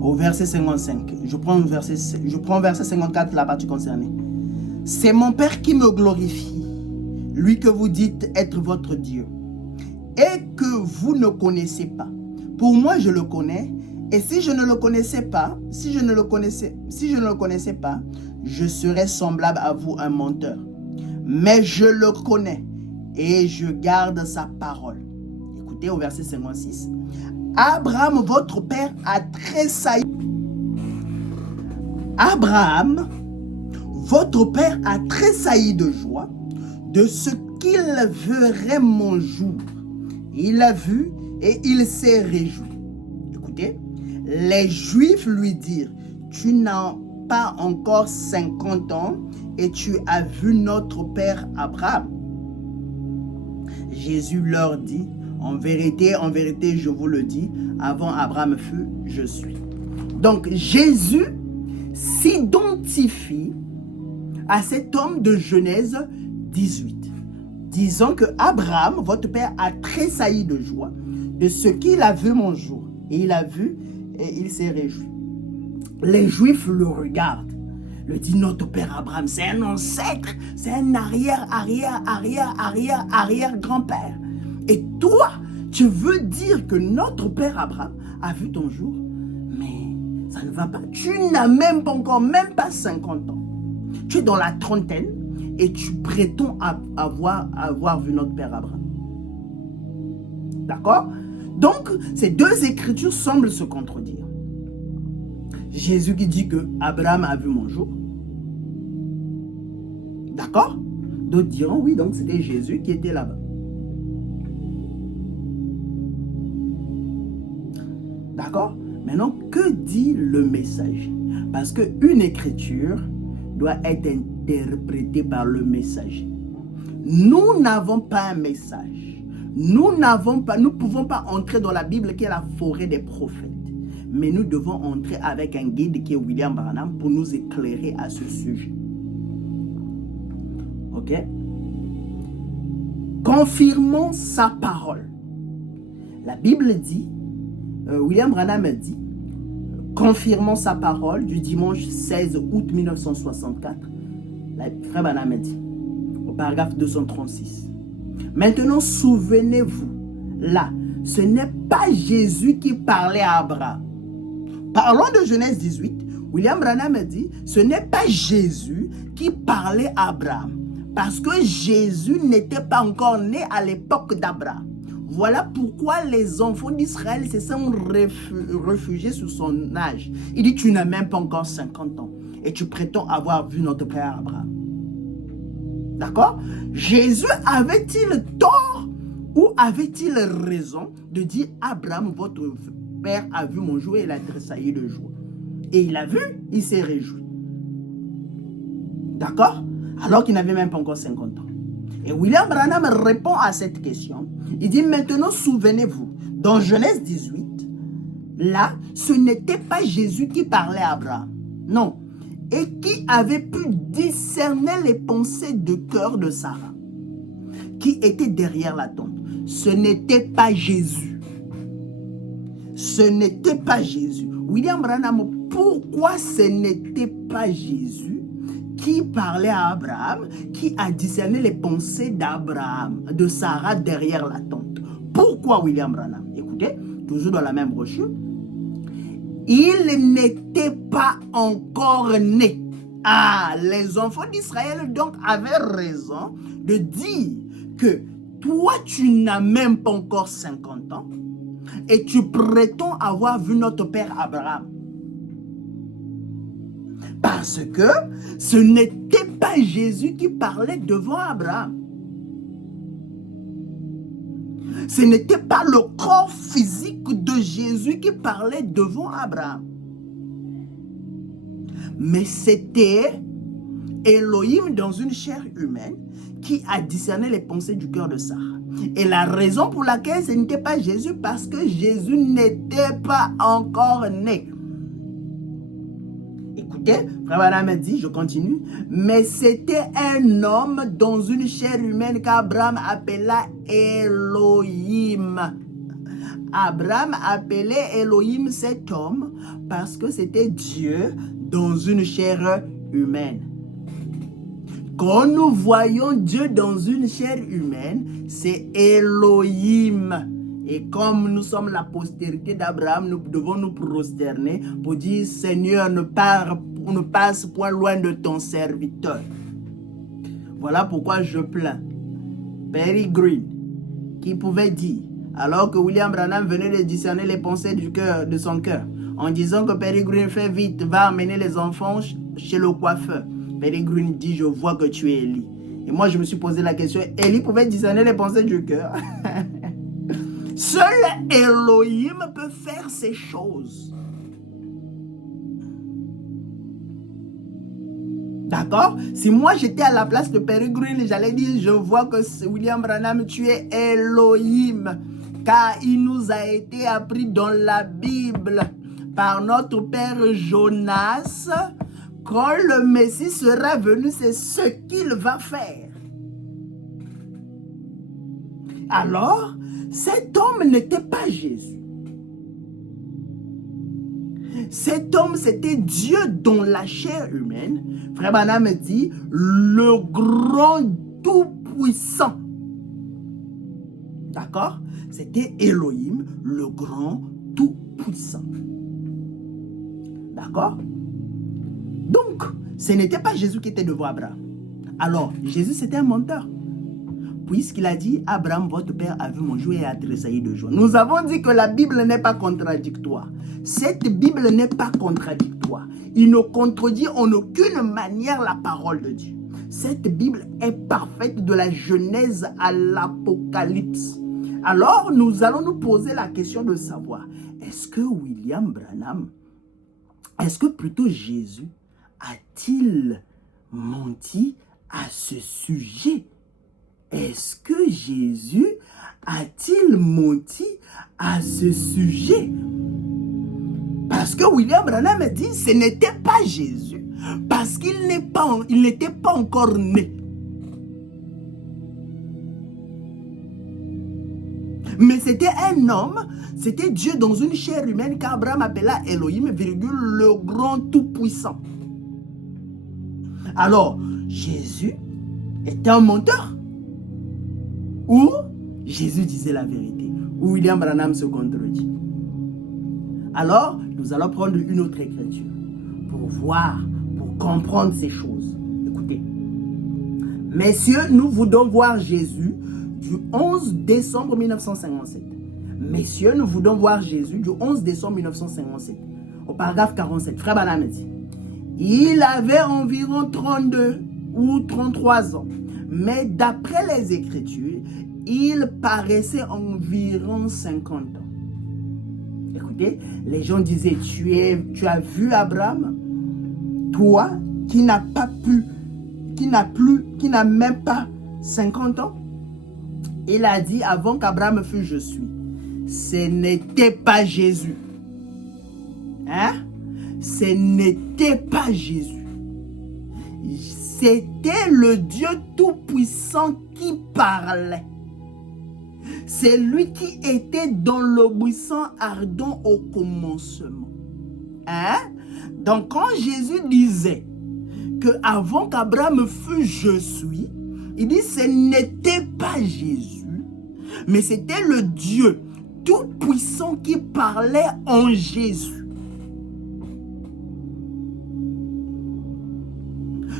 Au verset 55. Je prends verset 54, la partie concernée. C'est mon Père qui me glorifie, lui que vous dites être votre Dieu, et que vous ne connaissez pas. Pour moi, je le connais, et si je ne le connaissais pas, je serais semblable à vous, un menteur. Mais je le connais, et je garde sa parole. Écoutez au verset 56. Abraham, votre père, a tressailli. Abraham, votre père a tressailli de joie de ce qu'il verrait mon jour. Il l'a vu et il s'est réjoui. Écoutez, les Juifs lui dirent, tu n'as pas encore 50 ans et tu as vu notre père Abraham. Jésus leur dit, en vérité, je vous le dis, avant Abraham fut, je suis. Donc Jésus s'identifie à cet homme de Genèse 18, disant que Abraham, votre père, a tressailli de joie de ce qu'il a vu mon jour. Et il a vu et il s'est réjoui. Les Juifs le regardent, le dit notre père Abraham, c'est un ancêtre, c'est un arrière-grand-père. Et toi, tu veux dire que notre père Abraham a vu ton jour? Mais ça ne va pas. Tu n'as même pas 50 ans. Tu es dans la trentaine et tu prétends avoir vu notre père Abraham. D'accord? Donc, ces deux écritures semblent se contredire. Jésus qui dit que Abraham a vu mon jour. D'accord? D'autres diront, oui, donc c'était Jésus qui était là-bas. D'accord? Maintenant, que dit le messager? Parce qu'une écriture doit être interprétée par le messager. Nous n'avons pas un message. Nous ne pouvons pas entrer dans la Bible qui est la forêt des prophètes. Mais nous devons entrer avec un guide qui est William Branham pour nous éclairer à ce sujet. Ok? Confirmons sa parole. La Bible dit, William Branham dit, confirmons sa parole du dimanche 16 août 1964. Frère Branham dit, au paragraphe 236. Maintenant, souvenez-vous, là, ce n'est pas Jésus qui parlait à Abraham. Parlons de Genèse 18. William Branham dit, ce n'est pas Jésus qui parlait à Abraham. Parce que Jésus n'était pas encore né à l'époque d'Abraham. Voilà pourquoi les enfants d'Israël se sont réfugiés sur son âge. Il dit, tu n'as même pas encore 50 ans. Et tu prétends avoir vu notre père Abraham. D'accord? Jésus avait-il tort ou avait-il raison de dire, Abraham, votre père a vu mon jour et il a tressailli de joie. Et il a vu, il s'est réjoui. D'accord? Alors qu'il n'avait même pas encore 50 ans. Et William Branham répond à cette question. Il dit, maintenant souvenez-vous, dans Genèse 18, là, ce n'était pas Jésus qui parlait à Abraham. Non. Et qui avait pu discerner les pensées de cœur de Sarah, qui était derrière la tente. Ce n'était pas Jésus. Ce n'était pas Jésus. William Branham, pourquoi ce n'était pas Jésus qui parlait à Abraham, qui a discerné les pensées d'Abraham, de Sarah derrière la tente? Pourquoi quoi William Branham? Écoutez, toujours dans la même brochure. Il n'était pas encore né. Ah, les enfants d'Israël donc avaient raison de dire que toi, tu n'as même pas encore 50 ans et tu prétends avoir vu notre père Abraham. Parce que ce n'était pas Jésus qui parlait devant Abraham. Ce n'était pas le corps physique de Jésus qui parlait devant Abraham. Mais c'était Elohim dans une chair humaine qui a discerné les pensées du cœur de Sarah. Et la raison pour laquelle ce n'était pas Jésus, parce que Jésus n'était pas encore né. Écoutez, Frère Branham dit, je continue, mais c'était un homme dans une chair humaine qu'Abraham appela Elohim. Abraham appelait Elohim cet homme parce que c'était Dieu dans une chair humaine. Quand nous voyons Dieu dans une chair humaine, c'est Elohim. Et comme nous sommes la postérité d'Abraham, nous devons nous prosterner pour dire, Seigneur, ne passe point loin de ton serviteur. Voilà pourquoi je plains Perry Green, qui pouvait dire, alors que William Branham venait de discerner les pensées du cœur, de son cœur, en disant que Perry Green, fait vite, va amener les enfants chez le coiffeur. Perry Green dit, je vois que tu es Élie. Et moi, je me suis posé la question, Élie pouvait discerner les pensées du cœur. Seul Elohim peut faire ces choses. D'accord? Si moi j'étais à la place de Perry Green, j'allais dire, je vois que William Branham, tu es Elohim. Car il nous a été appris dans la Bible par notre père Jonas, quand le Messie sera venu, c'est ce qu'il va faire. Alors, cet homme n'était pas Jésus. Cet homme, c'était Dieu dans la chair humaine. Frère Branham dit, le grand tout-puissant. D'accord? C'était Elohim, le grand tout-puissant. D'accord? Donc, ce n'était pas Jésus qui était devant Abraham. Alors, Jésus, c'était un menteur. Puisqu'il a dit, Abraham, votre père, a vu mon jour et a tressailli de joie. Nous avons dit que la Bible n'est pas contradictoire. Cette Bible n'est pas contradictoire. Il ne contredit en aucune manière la parole de Dieu. Cette Bible est parfaite de la Genèse à l'Apocalypse. Alors, nous allons nous poser la question de savoir, est-ce que William Branham, est-ce que plutôt Jésus a-t-il menti à ce sujet? Est-ce que Jésus a-t-il menti à ce sujet? Parce que William Branham dit, ce n'était pas Jésus, parce qu'il n'était pas encore né. Mais c'était un homme, c'était Dieu dans une chair humaine qu'Abraham appela Elohim, le grand tout-puissant. Alors, Jésus était un menteur? Ou Jésus disait la vérité? Ou William Branham se contredit? Alors, nous allons prendre une autre écriture pour voir, pour comprendre ces choses. Écoutez. Messieurs, nous voulons voir Jésus du 11 décembre 1957. Messieurs, nous voulons voir Jésus du 11 décembre 1957. Au paragraphe 47, Frère Branham dit, il avait environ 32 ou 33 ans. Mais d'après les Écritures, il paraissait environ 50 ans. Écoutez, les gens disaient, tu as vu Abraham? Toi qui n'as même pas 50 ans? Il a dit, avant qu'Abraham fût, je suis. Ce n'était pas Jésus. Hein? Ce n'était pas Jésus. C'était le Dieu Tout-Puissant qui parlait. C'est lui qui était dans le buisson ardent au commencement. Hein? Donc quand Jésus disait que avant qu'Abraham fût, je suis, il dit ce n'était pas Jésus, mais c'était le Dieu tout-puissant qui parlait en Jésus.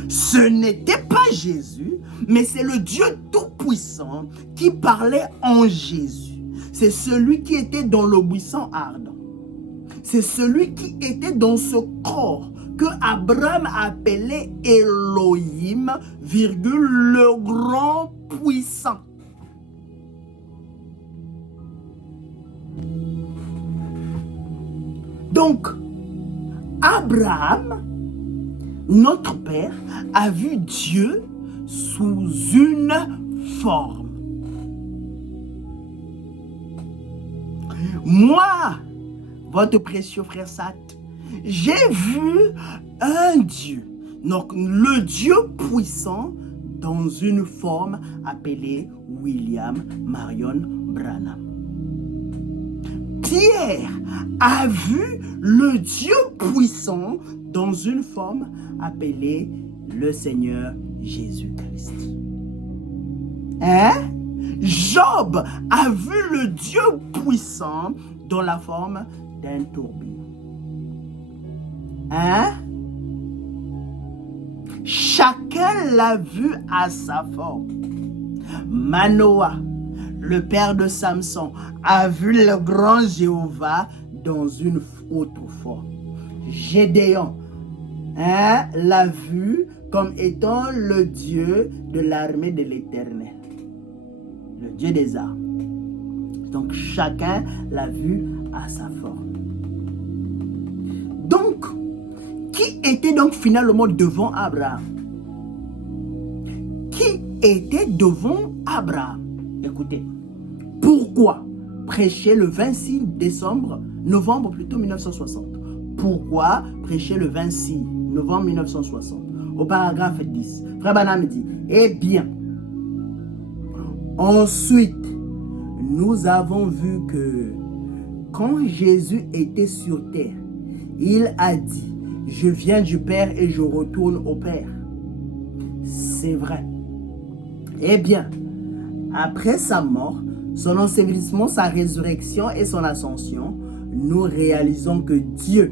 Ce n'était pas Jésus, mais c'est le Dieu tout-puissant qui parlait en Jésus. C'est celui qui était dans le buisson ardent. C'est celui qui était dans ce corps que Abraham appelait Elohim, virgule, le grand puissant. Donc, Abraham, notre père, a vu Dieu sous une forme. Moi, votre précieux frère Sat, j'ai vu un Dieu, donc le Dieu puissant, dans une forme appelée William Marion Branham. Pierre a vu le Dieu puissant dans une forme appelée le Seigneur Jésus-Christ. Job a vu le Dieu puissant dans la forme d'un tourbillon. Chacun l'a vu à sa forme. Manoah, le père de Samson, a vu le grand Jéhovah dans une autre forme. Gédéon l'a vu comme étant le Dieu de l'armée de l'Éternel, le Dieu des armes. Donc chacun l'a vu à sa forme. Donc, qui était donc finalement devant Abraham? Qui était devant Abraham? Écoutez, pourquoi prêcher le 26 novembre 1960? Pourquoi prêcher le 26 novembre 1960? Au paragraphe 10, Frère Branham dit, eh bien, ensuite, nous avons vu que quand Jésus était sur terre, il a dit, je viens du Père et je retourne au Père. C'est vrai. Eh bien, après sa mort, son ensevelissement, sa résurrection et son ascension, nous réalisons que Dieu,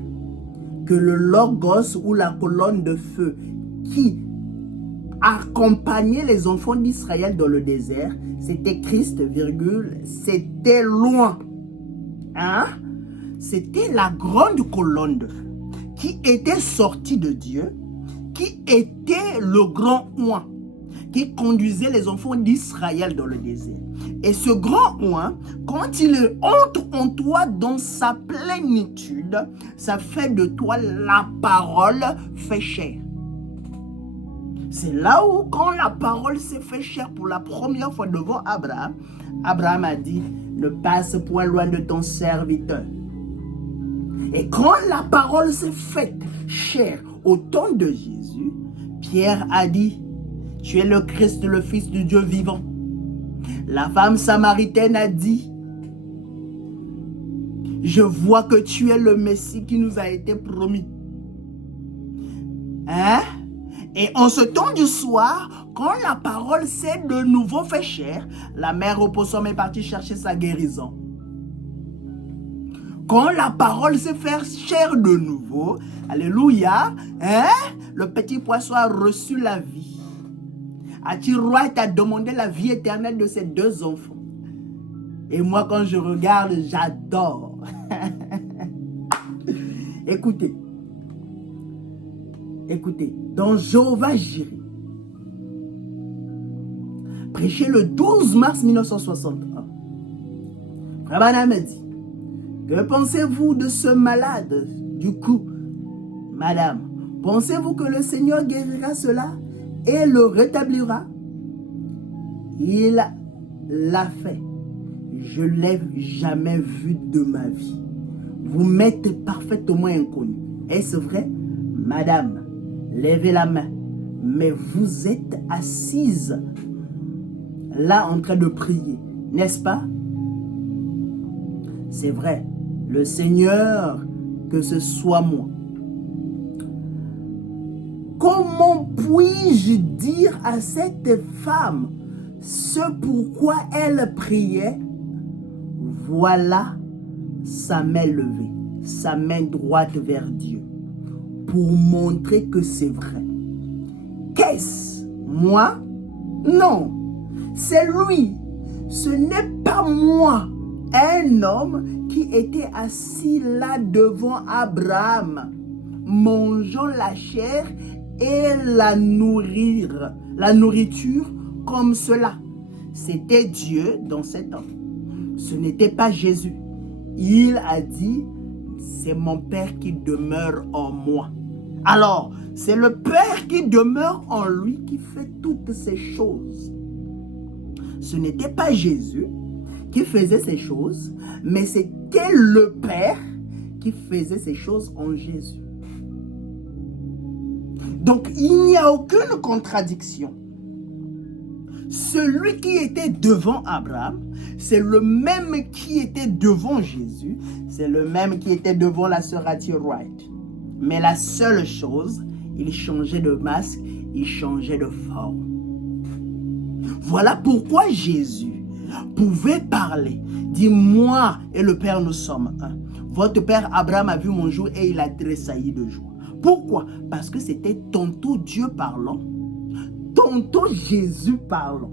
que le Logos ou la colonne de feu qui accompagnait les enfants d'Israël dans le désert, c'était Christ, virgule, c'était loin. C'était la grande colonne de feu qui était sortie de Dieu, qui était le grand oint, qui conduisait les enfants d'Israël dans le désert. Et ce grand oint, quand il entre en toi dans sa plénitude, ça fait de toi la parole fait chair. C'est là où, quand la parole s'est fait chair pour la première fois devant Abraham, Abraham a dit, ne passe point loin de ton serviteur. Et quand la parole s'est faite chair au temps de Jésus, Pierre a dit, tu es le Christ, le Fils du Dieu vivant. La femme samaritaine a dit, je vois que tu es le Messie qui nous a été promis. Et en ce temps du soir, quand la parole s'est de nouveau fait chair, la mère opossum est partie chercher sa guérison. Quand la parole s'est fait chair de nouveau, alléluia, le petit poisson a reçu la vie. Atiroua t'a demandé la vie éternelle de ses deux enfants. Et moi, quand je regarde, j'adore. Écoutez, dans Jéhovah Jireh, prêché le 12 mars 1961, Frère Branham a dit, que pensez-vous de ce malade? Du coup, madame, pensez-vous que le Seigneur guérira cela et le rétablira? Il l'a fait. Je ne l'ai jamais vu de ma vie. Vous m'êtes parfaitement inconnu. Est-ce vrai? Madame, levez la main. Mais vous êtes assise là en train de prier, n'est-ce pas? C'est vrai. Le Seigneur, que ce soit moi. Comment puis-je dire à cette femme, ce pourquoi elle priait, voilà sa main levée, sa main droite vers Dieu, pour montrer que c'est vrai. Qu'est-ce? Moi? Non, c'est lui. Ce n'est pas moi, un homme qui était assis là devant Abraham, mangeant la chair et la nourriture comme cela. C'était Dieu dans cet homme. Ce n'était pas Jésus. Il a dit, c'est mon Père qui demeure en moi. Alors, c'est le Père qui demeure en lui qui fait toutes ces choses. Ce n'était pas Jésus qui faisait ces choses, mais c'était le Père qui faisait ces choses en Jésus. Donc, il n'y a aucune contradiction. Celui qui était devant Abraham, c'est le même qui était devant Jésus, c'est le même qui était devant la sœur Hattie Wright. Mais la seule chose, il changeait de masque, il changeait de forme. Voilà pourquoi Jésus pouvait parler, dit moi et le Père nous sommes un. Votre père Abraham a vu mon jour et il a tressailli de joie. Pourquoi? Parce que c'était tantôt Dieu parlant, tantôt Jésus parlant.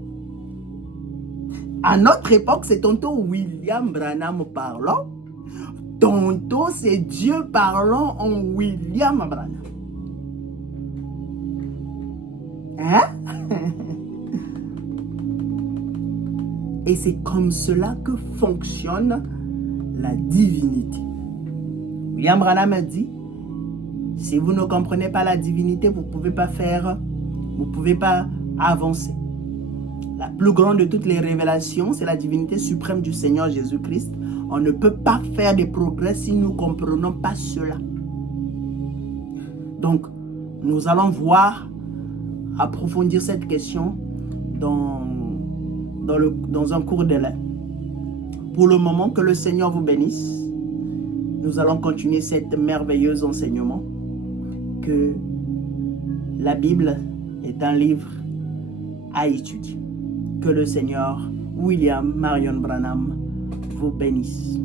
À notre époque, c'est tantôt William Branham parlant, tantôt c'est Dieu parlant en William Branham. Hein? Et c'est comme cela que fonctionne la divinité. William Branham a dit, si vous ne comprenez pas la divinité, vous ne pouvez pas avancer. La plus grande de toutes les révélations, c'est la divinité suprême du Seigneur Jésus-Christ. On ne peut pas faire des progrès si nous ne comprenons pas cela. Donc, nous allons voir, approfondir cette question dans un cours de lait. Pour le moment, que le Seigneur vous bénisse. Nous allons continuer cet merveilleux enseignement que la Bible est un livre à étudier. Que le Seigneur William Marion Branham vous bénisse.